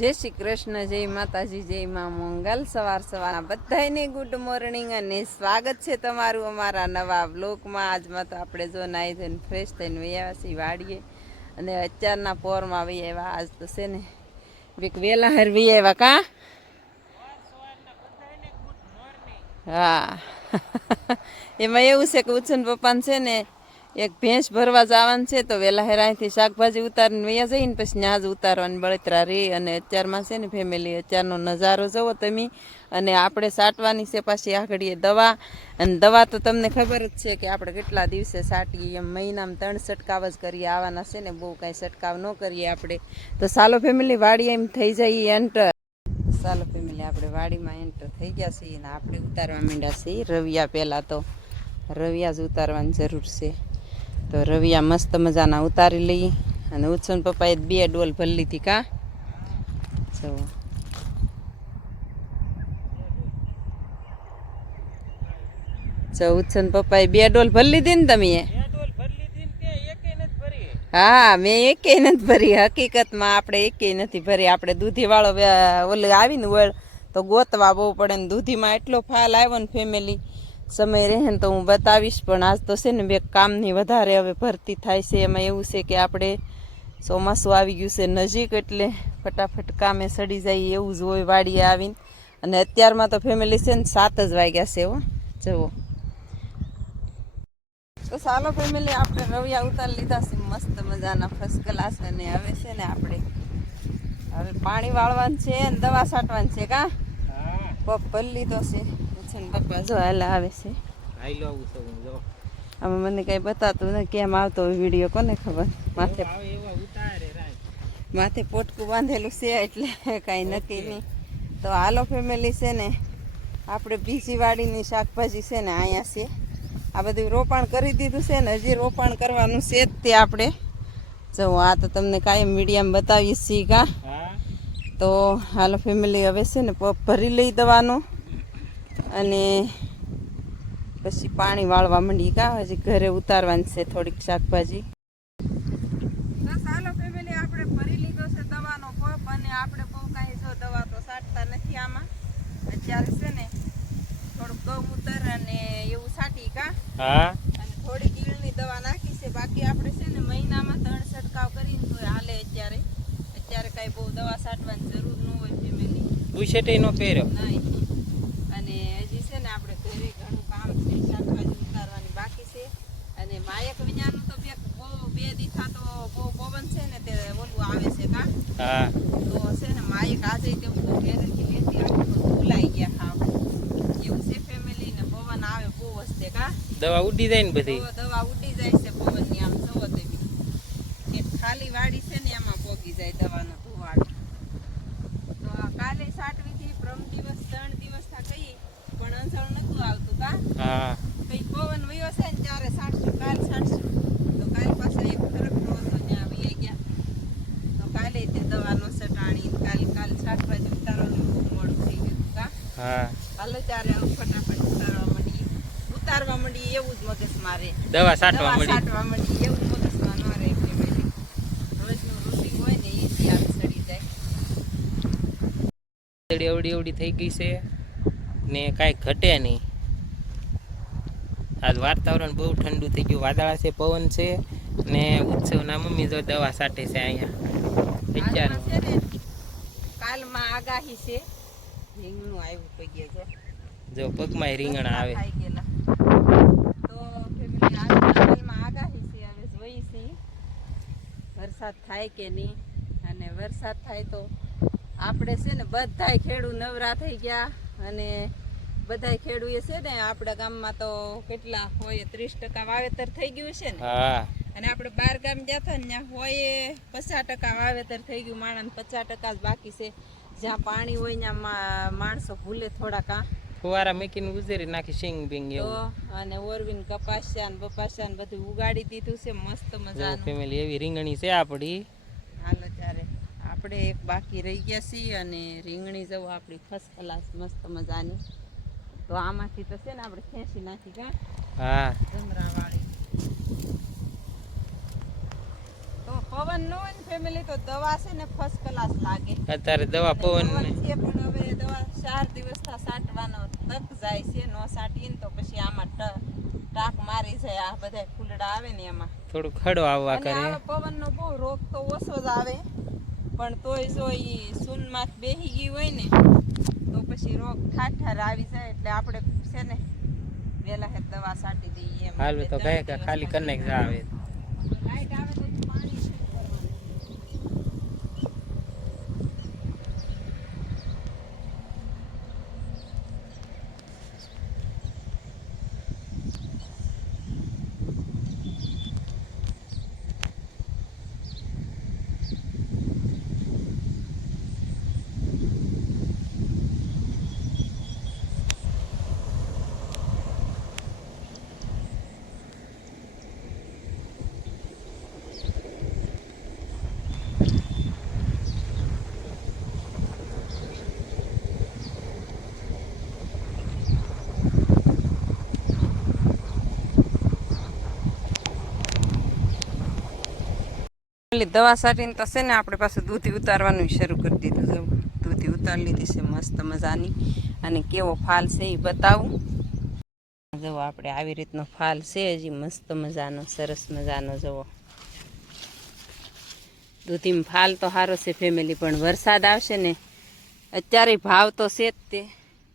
જય શ્રી કૃષ્ણ, જય માતાજી, જય માં મંગલ. સવારના બધાને ગુડ મોર્નિંગ અને સ્વાગત છે તમારું અમારા નવા બ્લોગમાં. આજમાં તો આપણે જો નાહી ધોઈને ફ્રેશ થઈને વૈયા છીએ વાડીએ અને અત્યારના પોરમાં વહી આવ્યા. આજ તો છે ને બીક વેલા હર વી આવ્યા કા. હા એમાં એવું છે કે ઉછન પપ્પાને છે ને એક ભેંસ ભરવા જવાનું છે, તો વહેલા હેરાઈથી શાકભાજી ઉતારીને વૈયા જઈને પછી ત્યાં જ ઉતારવાની બળતરા રહી. અને અત્યારમાં છે ને ફેમિલી અત્યારનો નજારો જુઓ તમે. અને આપણે સાટવાની છે પાછી આગળીએ દવા, અને દવા તો તમને ખબર જ છે કે આપણે કેટલા દિવસે સાટીએ, એમ મહિનામાં 3 છંટકાવ જ કરીએ. આવવાના છે ને બહુ કાંઈ છંટકાવ ન કરીએ આપણે. તો સાલો ફેમિલી વાડીએ એમ થઈ જઈએ એન્ટર. સાલો ફેમિલી આપણે વાડીમાં એન્ટર થઈ ગયા છીએ ને આપણે ઉતારવા માંડ્યા છીએ રવિયા. પહેલાં તો રવિયા જ ઉતારવાની જરૂર છે, તો રવિયા મસ્ત મજાના ઉતારી લઈએ. અને ઉછન પપ્પાએ 2 ડોલ ભરી લીધી કા. ઉછન પપ્પાએ 2 ડોલ ભરી લીધી ને તમે? હા, મેં એકેય નથી ભરી. હકીકતમાં આપણે એકેય નથી ભરી. આપણે દૂધીવાળો ઓલે આવીને વળ તો ગોતવા બહુ પડે ને. દૂધીમાં એટલો ફાલ આવ્યો ને ફેમિલી, સમય રહે ને તો હું બતાવીશ. પણ આજ તો છે ને બે કામની વધારે હવે ભરતી થાય છે. એમાં એવું છે કે આપણે ચોમાસું આવી ગયું છે નજીક, એટલે ફટાફટ કામે સડી જાય એવું જ હોય વાડીએ આવીને. અને અત્યારમાં તો ફેમિલી છે ને 7 જ વાગ્યા છે. જુઓ તો ચાલો ફેમિલી આપણે રવિયા ઉતારી લીધા છે મસ્ત મજાના ફર્સ્ટ ક્લાસ. અને હવે છે ને આપણે હવે પાણી વાળવાનું છે ને દવા છાંટવાની છે કા. પપ ભરી લીધો છે. પપ્પા જો હાલા આવે છે. આમાં મને કઈ બતાતું નથી કેમ આવતો હોય વિડીયો, કોને ખબર. માથે પોટકું બાંધેલું છે એટલે કાંઈ નક્કી નહીં. તો હાલો ફેમિલી છે ને આપણે બીજી વાડીની શાકભાજી છે ને અહીંયા છે. આ બધું રોપાણ કરી દીધું છે ને હજી રોપાણ કરવાનું છે જ તે આપણે. જો આ તો તમને કાયમ મીડિયામાં બતાવીએ છીએ કા. તો હાલો ફેમિલી હવે છે ને પપ ભરી લઈ દવાનું અને પછી પાણી વાળવા માંડી કા. હજી ઘરે ઉતારવાની છે થોડીક શાકભાજી. તો ચાલો ફેમિલી આપણે ભરી લીધો છે દવાનો પપ. અને આપણે બહુ કાંઈ જો દવા તો છાંટતા નથી આમાં. અત્યારે છે ને થોડુંક ગૌમૂત્ર અને એવું છાંટી કા. અને થોડીક ઈળની દવા નાખી છે. બાકી આપણે છે ને મહિનામાં 3 છંટકાવ કરીને તો હાલે. અત્યારે કાંઈ બહુ દવા છાંટવાની જરૂર ન હોય ફેમિલી. બુશેટે નો પહેર્યો નહીં. અને હજી છે ને આપણે ઘરે ઘણું કામ છે, શાકભાજી ઉતારવાની બાકી છે. અને માયક વિඥાનનું તો બે દીથા તો બહુ પવન છે ને તે ઓલું આવે છે કા. તો છે ને માયક આજે તે બહુ ઘેરેથી લેતી આવી તો ભૂલાઈ ગયા ખાવ એવું છે ફેમિલી. ને પવન આવે બહુ વસ્તે કા. દવા ઉડી જાય ને બધી. દવા ઉડી જાય છે પવનની. આમ જવો તે એક ખાલી વાડી છે ને એમાં પોગી જાય દવાનો ધુવાડો. તો કાલે સાટવી હતી, પ્રમ દિવસ 3 દિવસ થા કઈ પણ અંજળ નતું આવતું કા. કઈ પવન વયો છે ને ત્યારે સાટશું, કાલ સાટશું. તો કાલ પાછા એક ફરકનો હતો ત્યાં આવી ગયા. તો કાલે તે દવાનો સટાણી કાલ શાકભાજી ઉતારવાનું બહુ મોડું થઈ ગયું કા. હાલો ત્યારે ફટાફટ ઉતારવા માંડી એવું જ મગજ મારે. દવા છાંટવા માંડી એવું મગજમાં ન રહે ફેમિલી. રોજનું રૂટીન હોય ને એ યાદ સડી જાય. એવડી થઈ ગઈ છે ને કાંઈ ઘટે નહીં. આજ વાતાવરણ બહુ ઠંડુ થઈ ગયું. વાદળા છે, પવન છે ને ઉત્સવના મમ્મી જો દવા છાંટે છે અહીંયા. કાલમાં આગાહી છે રીંગણું આવ્યું પગે જો પગમાં રીંગણા આવે. તો ફેમિલી કાલમાં આગાહી છે. હવે જોઈ છે વરસાદ થાય કે નહીં. અને વરસાદ થાય તો આપણે છે ને બધાય ખેડૂત નવરા થઈ ગયા. અને બધાય ખેડૂએ છે ને આપણા ગામમાં તો કેટલા હોય 30% વાવેતર થઈ ગયું છે ને. અને આપણે 12 ગામ ગયા હતા ને ત્યાં હોય 50% વાવેતર થઈ ગયું. માણસ 50% જ બાકી છે. જ્યાં પાણી હોય ત્યાં માણસો ભૂલે થોડા કા ફુવારા મૂકીને ઉજેરી નાખી સિંગ બિંગ એવું. અને ઓરવીન કપાસ્યા ને બપાસ્યા ને બધું ઉગાડી દીધું છે મસ્ત મજાનું. ફેમિલી એવી રીંગણી છે આપણી. હાલો ત્યારે આપણે એક બાકી રહી ગયા છીએ. અને રીંગણી જવો આપણી ફર્સ્ટ ક્લાસ મસ્ત મજાની. તો આમાંથી તો છે ને આપણે ખેંચી નાખી કા જમરા વાળી. તો પવન ન હોય ને ફેમિલી તો દવા છે ને ફર્સ્ટ ક્લાસ લાગે. અત્યારે દવા પવન પવન છે પણ હવે દવા 4 દિવસ થા સાટવાનો તક જાય છે. નો સાટીએ ને તો પછી આમાં ટાક મારી જાય. આ બધા ફૂલડા આવે ને એમાં થોડું ખડો આવવા અને કરે. આ પવનનો બહુ રોગ તો ઓછો જ આવે પણ તોય જો ઈ સૂનમાં બેહી ગઈ હોય ને તો પછી રોગ ઠાઠાર આવી જાય. એટલે આપણે છે ને વેલા હે દવા સાટી દઈએ એમ. હાલ તો કઈ ખાલી કનેક આવે. લાઈટ આવે તો પાણી શરૂ કરવાનું. દવા સાટીને તો છે ને આપણે પાછું દૂધી ઉતારવાનું શરૂ કરી દીધું છે. દૂધી ઉતારી લીધી છે મસ્ત મજાની. અને કેવો ફાલ છે એ બતાવું. જુઓ આપણે આવી રીતનો ફાલ છે હજી મસ્ત મજાનો સરસ મજાનો. જુઓ દૂધીમાં ફાલ તો સારો છે ફેમિલી પણ વરસાદ આવશે ને અત્યારે ભાવ તો છે જ તે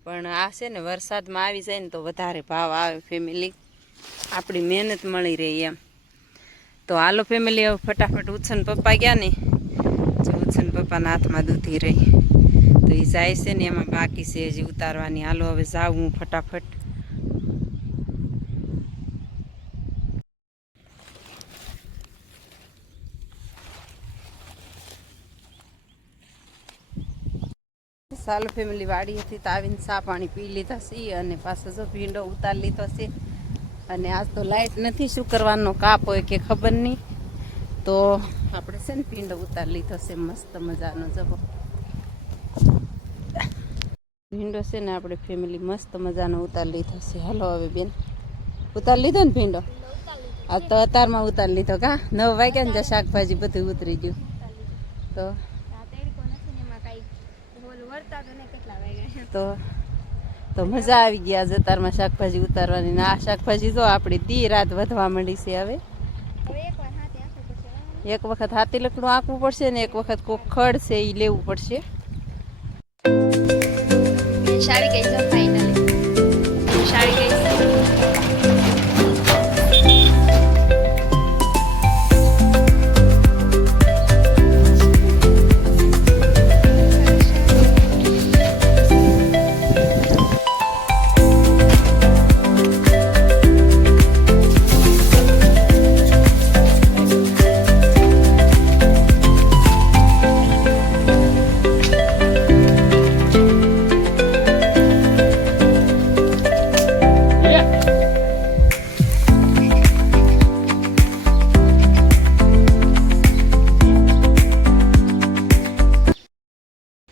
પણ આ છે ને વરસાદમાં આવી જાય ને તો વધારે ભાવ આવે ફેમિલી. આપણી મહેનત મળી રહી એમ. તો હાલો ફેમિલી હવે ફટાફટ ઉછન પપ્પા ગયા ને જો ઉછન પપ્પાના હાથમાં દૂધી રહી તો એ જાય છે ને એમાં બાકી છે હજી ઉતારવાની. હાલો હવે જાઉં હું ફટાફટ. ચાલો ફેમિલી વાડી હતી તો આવીને ચા પાણી પી લીધા છીએ અને પાછો જો ભીંડો ઉતારી લીધો છે. અને આજ તો લાઈટ નથી શું કરવાનો કાપ હોય કે ખબર નહીં તો આપણે છે ને ભીંડો ઉતારી લીધો છે મસ્ત મજાનો. જવો ભીંડો છે ને આપણે ફેમિલી મસ્ત મજાનો ઉતારી લીધો છે. હાલો હવે બેન ઉતારી લીધો ને ભીંડો. આ તો અતારમાં ઉતારી લીધો કા 9 વાગ્યા ને શાકભાજી બધું ઉતરી ગયું તો મજા આવી ગયા જતારમાં શાકભાજી ઉતારવાની. ને આ શાકભાજી જો આપણી દી રાત વધવા માંડી છે. હવે એક વખત હાથી લકડું આંકવું પડશે ને એક વખત કોક ખડ છે એ લેવું પડશે. સારી ગઈ છે ફાઇનલી. સારી ગઈ છે.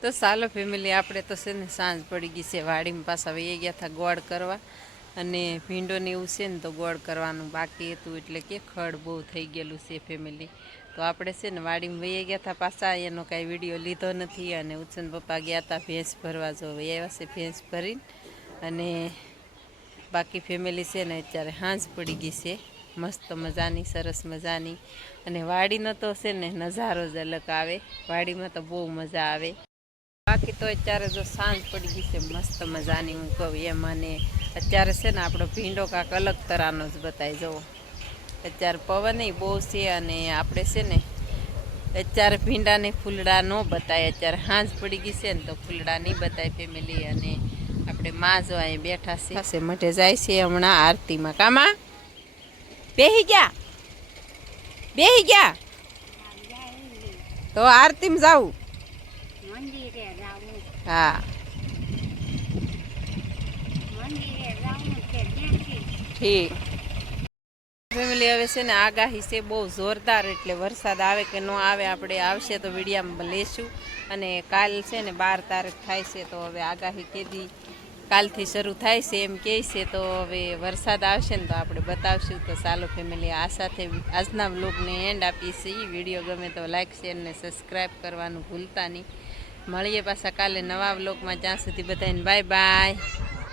તો ચાલો ફેમિલી આપણે તો છે ને સાંજ પડી ગઈ છે. વાડીમાં પાછા વહી ગયા હતા ગોળ કરવા અને ભીંડોને એવું છે ને તો ગોળ કરવાનું બાકી હતું એટલે કે ખડ બહુ થઈ ગયેલું છે ફેમિલી. તો આપણે છે ને વાડીમાં વહી ગયા હતા પાછા. એનો કાંઈ વિડીયો લીધો નથી. અને ઉછન પપ્પા ગયા હતા ભેંસ ભરવા. જો આવ્યા છે ભેંસ ભરીને. અને બાકી ફેમિલી છે ને અત્યારે સાંજ પડી ગઈ છે મસ્ત મજાની સરસ મજાની. અને વાડીનો તો છે ને નજારો જ અલગ આવે. વાડીમાં તો બહુ મજા આવે. બાકી તો અત્યારે જો સાંજ પડી ગઈ છે મસ્ત મજાની હું કહું એમ. અને અત્યારે છે ને આપણો ભીંડો કાંક અલગ તરાનો જ બતાય. જુઓ અત્યારે પવન બહુ છે અને આપણે છે ને અત્યારે ભીંડાને ફૂલડા ન બતાય. અત્યારે સાંજ પડી ગઈ છે ને તો ફૂલડા નહીં બતાય ફેમિલી. અને આપણે માં જો અહીં બેઠા છે મઢે જાય છે હમણાં આરતીમાં. કામાં બેહી ગયા તો આરતીમાં જાવું. હા ઠીક ફેમિલી. હવે છે ને આગાહી છે બહુ જોરદાર એટલે વરસાદ આવે કે ન આવે આપણે આવશે તો વિડીયામાં લેશું. અને કાલ છે ને 12 તારીખ થાય છે તો હવે આગાહી કેદી કાલથી શરૂ થાય છે એમ કહે છે. તો હવે વરસાદ આવશે ને તો આપણે બતાવશું. તો ચાલો ફેમિલી, આ સાથે આજના વ્લોગને એન્ડ આપીએ છીએ. વિડીયો ગમે તો લાઇક શેર ને સબસ્ક્રાઈબ કરવાનું ભૂલતા નહીં. મળીએ પાછા કાલે નવા વ્લોગમાં. ત્યાં સુધી બધાને બાય બાય.